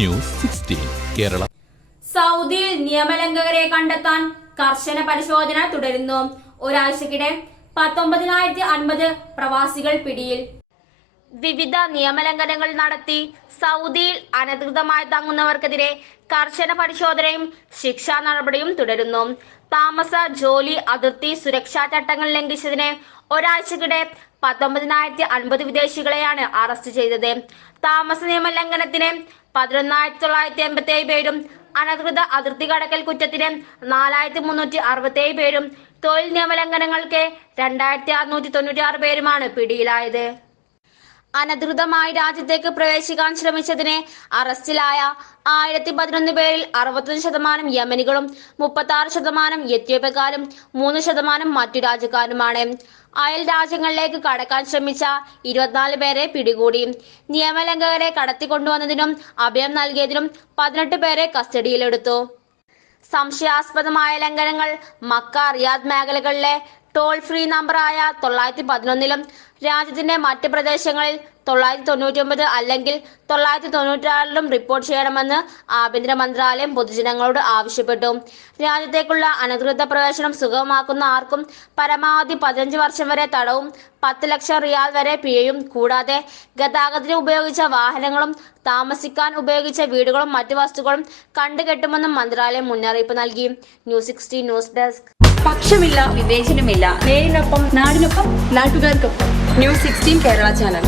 News 16 Kerala. സൗദിയിൽ നിയമലംഘകരെ കണ്ടെത്താൻ കർശന പരിശോധന തുടരുന്നു. ഒരാഴ്ചക്കിടെ 19,050 പ്രവാസികൾ പിടിയിൽ. വിവിധ നിയമലംഘനങ്ങൾ നടത്തി സൗദിയിൽ അനധികൃതമായി തങ്ങുന്നവർക്കെതിരെ കർശന പരിശോധനയും ശിക്ഷാ നടപടിയും തുടരുന്നു. താമസ, ജോലി, അതിർത്തി സുരക്ഷാ ചട്ടങ്ങൾ ലംഘിച്ചതിന് ഒരാഴ്ചക്കിടെ 19,050 വിദേശികളെയാണ് അറസ്റ്റ് ചെയ്തത്. താമസ നിയമ ലംഘനത്തിന് 11,987 പേരും, അനധികൃത അതിർത്തി കടക്കൽ കുറ്റത്തിന് 4,367 പേരും, തൊഴിൽ നിയമലംഘനങ്ങൾക്ക് 2,696 പേരുമാണ് പിടിയിലായത്. അനധികൃതമായി രാജ്യത്തേക്ക് പ്രവേശിക്കാൻ ശ്രമിച്ചതിന് അറസ്റ്റിലായ 1,011 പേരിൽ 61% യമനികളും 36% എത്യോപ്യക്കാരും 3% മറ്റു രാജ്യക്കാരുമാണ്. അയൽ രാജ്യങ്ങളിലേക്ക് കടക്കാൻ ശ്രമിച്ച 24 പേരെ പിടികൂടി. നിയമലംഘകരെ കടത്തിക്കൊണ്ടുവന്നതിനും അഭയം നൽകിയതിനും 18 പേരെ കസ്റ്റഡിയിലെടുത്തു. സംശയാസ്പദമായ ലംഘനങ്ങൾ മക്ക, റിയാദ് മേഖലകളിലെ ടോൾ ഫ്രീ നമ്പറായ 911ലും രാജ്യത്തിന്റെ മറ്റ് പ്രദേശങ്ങളിൽ 999 അല്ലെങ്കിൽ 996ലും റിപ്പോർട്ട് ചെയ്യണമെന്ന് ആഭ്യന്തര മന്ത്രാലയം പൊതുജനങ്ങളോട് ആവശ്യപ്പെട്ടു. രാജ്യത്തേക്കുള്ള അനധികൃത പ്രവേശനം സുഗമമാക്കുന്ന ആർക്കും പരമാവധി 15 വർഷം വരെ തടവും 10 ലക്ഷം റിയാൽ വരെ പിഴയും, കൂടാതെ ഗതാഗതത്തിന് ഉപയോഗിച്ച വാഹനങ്ങളും താമസിക്കാൻ ഉപയോഗിച്ച വീടുകളും മറ്റു വസ്തുക്കളും കണ്ടുകെട്ടുമെന്നും മന്ത്രാലയം മുന്നറിയിപ്പ് നൽകി. News 16 news desk. പക്ഷമില്ല, വിവേചനമില്ല. നേരിനൊപ്പം, നാടിനൊപ്പം, നാട്ടുകാർക്കൊപ്പം. News 16 Kerala channel.